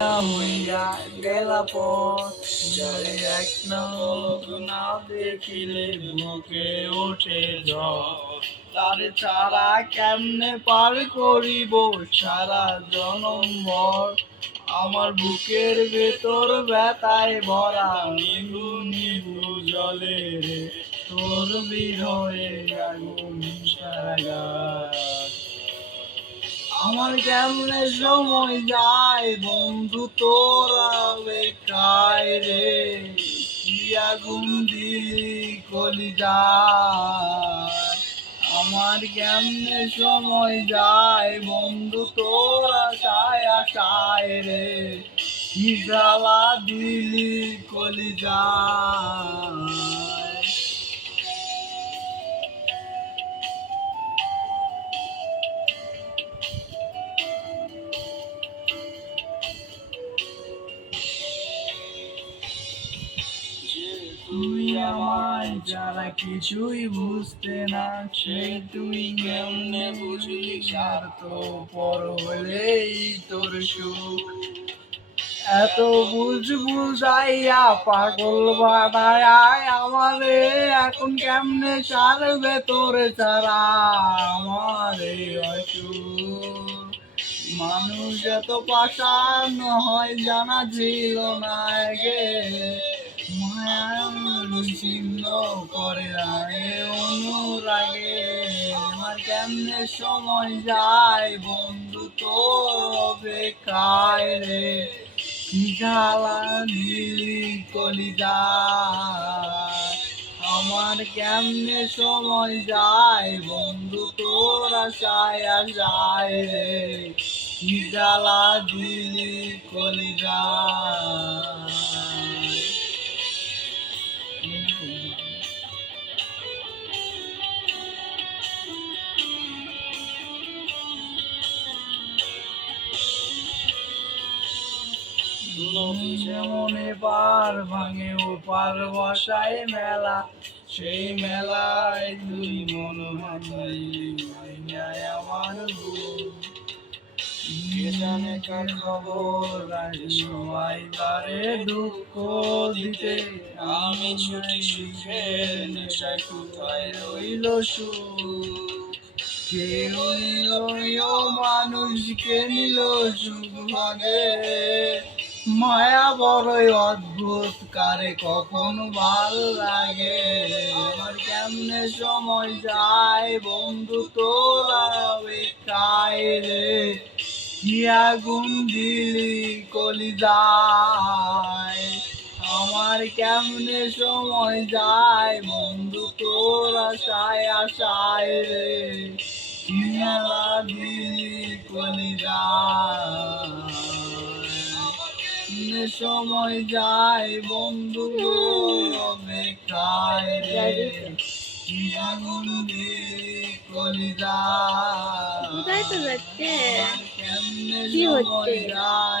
হইয়া গেলা পথ জলে এক নখ না দেখিলে বুকে ওঠে ঝড়। তার ছাড়া কেমনে পার করিব সারা জনম ভর। আমার বুকের ভেতর ব্যথায় ভরা নিভু নিভু জলে রে, তোর বিরহে আগুন কারাগার। আমার কেমনে সময় যায় বন্ধু তোরা বেকায় রে, কি আগুন দিলি কলিজায়। আমার কেমনে সময় যায় বন্ধু তোরা ছায়া ছায় রে, কি জ্বালা দিলি কলিজায়। তুই আমায় যারা কিছুই বুঝতে না, সেই তুই কেমনে বুঝলি স্বার্থ পর হলেই তোর সুখ। এত বুঝাইয়া পাগল বানায় আমারে, এখন কেমনে ছাড়বে তোর ছাড়া আমারে অসুখ। মানুষ এত পাষাণ হয় জানা ছিল না আগে, মায়া ছিন্ন করে আগে অনুরাগে। আমার কেমনে সময় যায় বন্ধু তোর অপেক্ষায় রে, কি জ্বালা দিলি কলিজায়। আমার কেমনে সময় যায় বন্ধু তোর আশায় আশায় রে, কি জ্বালা দিলি কলিজায়। নদী যেমন এপার ভাঙে ওপার বসায় মেলা, সেই মেলায় দুই মন হাজায় আমার বুক। কে জানে কার খবর রাখে সবাই তারে দুঃখ দিতে, আমি ছুটি সুখের নেশায় কোথায় রইল সুখ। কে রইল মানুষকে নিল সুখ ভাগে, মায়া বড়ই অদ্ভুত কারে কখন ভাল লাগে। আমার কেমনে সময় যায় বন্ধু তোরা বেকায় রে, কি আগুন দিলি কলিজায়। আমার কেমনে সময় যায় বন্ধু তোরা ছায়া ছায় রে, কি জ্বালা দিলি কলিজায়। সময় যায় বন্ধু অপেক্ষায় রে, কি আগুন দিলি কলিজায়। কোথায় তো যাচ্ছে? কেমনে কি সময় হচ্ছে? যায়